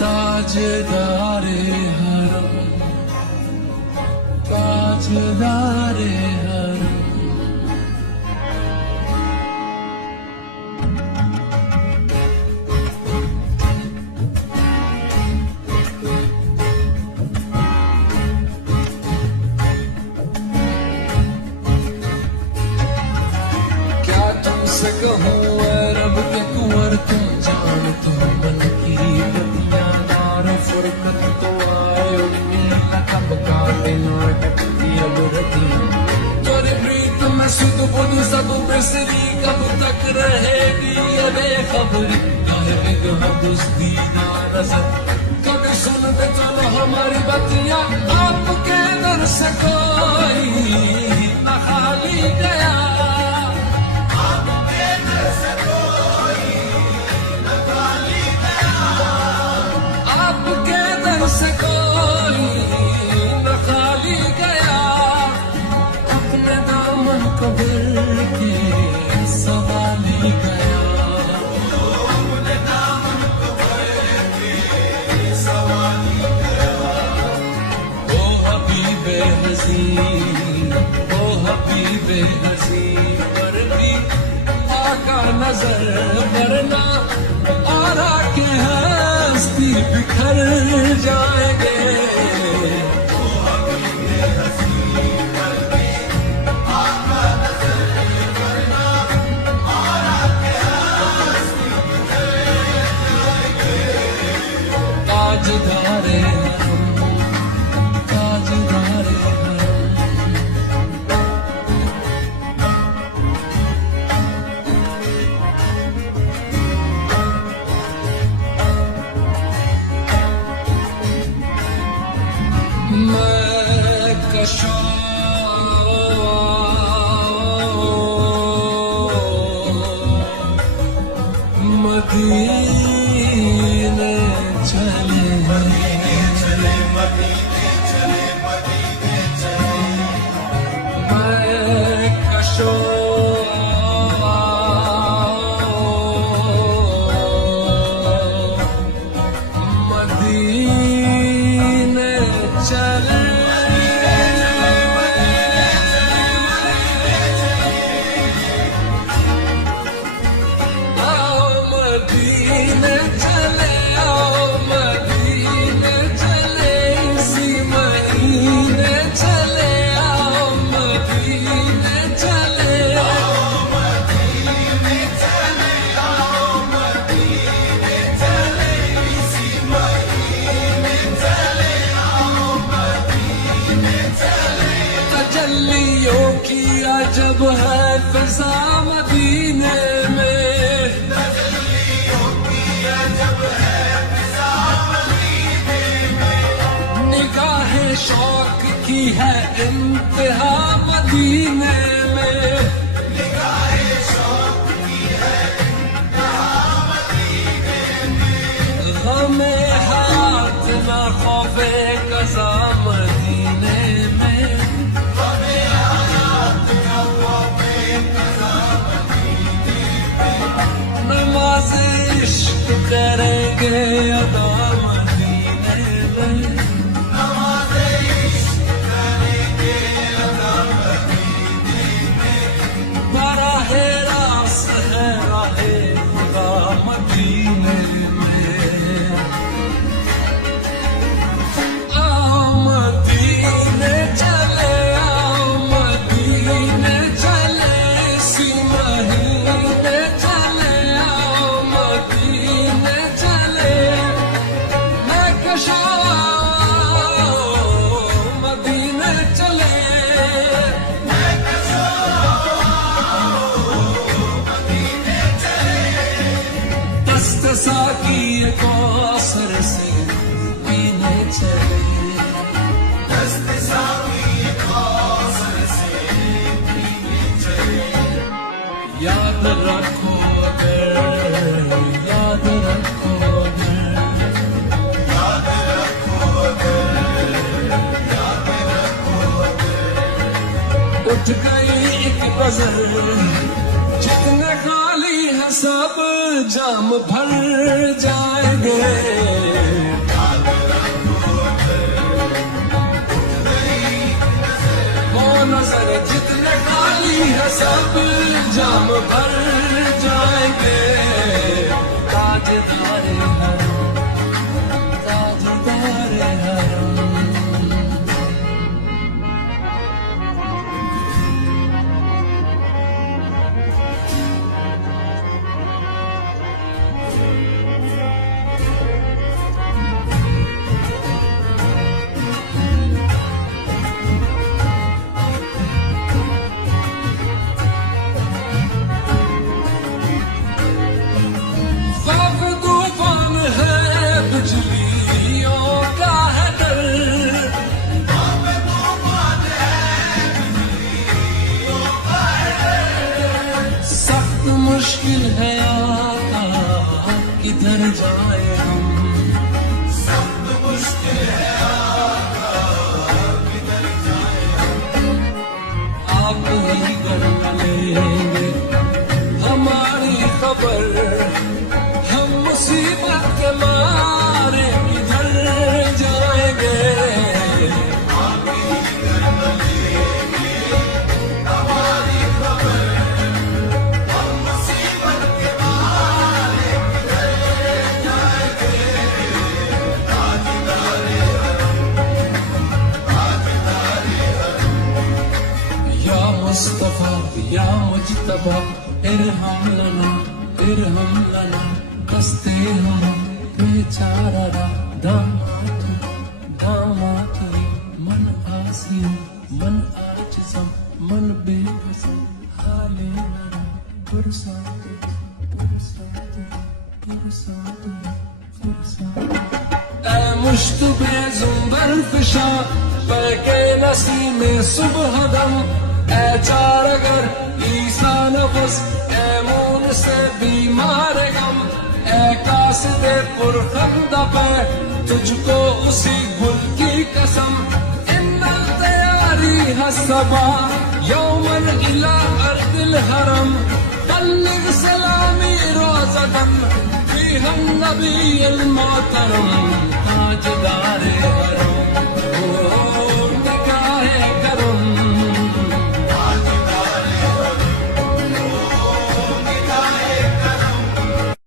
ताजदारे हरम, ताजदारे हरम। क्या तुमसे कहूँ ऐ रब के कुंवर, तुम जान तुम मन की बतियाँ, नार फुरकत तो आयो कब का दिन अटकती अब रतियाँ। तोरे प्रीत में सुध बुध सब बिसरी, कब तक रहेगी ये बेखबरी, काहे निगाह दुस्ती ना नजर, कभी सुन दे चलो हमारी बतियाँ। आपके दर से कोई न खाली गया, से कोई न खाली गया, अपने दामन को भर के सवाली गया, अपने दामन को भर के सवाली गया। ओ हबीबे हसीन, ओ हबीबे हसीन, वरदी आका नजर वरना आरा के हस्ती बिखर जाएंगे। ताजदारे हम, ताजदारे मैं कशा मदीने चले, मैं कशा मदीने चले, आओ मदीने चले, आओ मदीने चले, इसी महीने चले, आओ मदीने चले, आओ मदीने चले, आओ मदीने चले, इसी महीने चले, आओ मदीने चले। तजल्लियों की अजब है फिजा मदीने में, तजल्लियों की अजब है फिजा मदीने में, निगाहे शौक की है इंतहा मदीने में, निगाहे शौक की है इंतहा मदीने में, गमे हाथ ना खौफे कज़ा मदीने में, गमे हाथ ना खौफे कज़ा मदीने में, नमाज़ इश्क करेंगे अदा मदीने में, नमाज़ इश्क करेंगे अदा मदीने में, बराहे रास्त है राहे खुदा मदीने में। आओ मदीने चले, आओ मदीने चले, इसी महीने चले, आओ मदीने चले, मैं कशा मदीने चले, मैं कशा मदीने चले, दस्त साकी कौसर से पीने चले, दस्त साकी कौसर से पीने चले। याद रखो अगर, याद रखो अगर, याद रखो अगर, याद रखो अगर, उठ गई एक गजल, जितने खाली है सब जाम भर जाएंगे। بھر جائیں گے تاجدار حرم تاجدار حرم بجلیوں کا ہے ڈر سخت مشکل ہے آقا کدھر جائیں ہم سخت مشکل ہے آقا کدھر جائیں آپ ہی کر لیں گے ہماری خبر ہم مصیبت کے مارے کدھر جائیں گے آپ ہی کر لیں گے ہماری خبر ہم مصیبت کے مارے کدھر جائیں گے تاجدار حرم یا مصطفیٰ یا مجتبیٰ ارحم لنا ارحم لنا بستے ہم بیچارہ دامات من آسیم من آجزم من بے قسم حال نرم فرسات اے مشتبہ زنبر فشا بلکہ نسیم صبح دم اے چارگر عیسیٰ نفس اے مون سے بیمار غم اے قاصد پرخندہ پہ تجھ کو اسی گل کی قسم ان التیاری حسبا یومن الى ارض الحرم بلغ سلامی روزتن فیہا النبی المحترم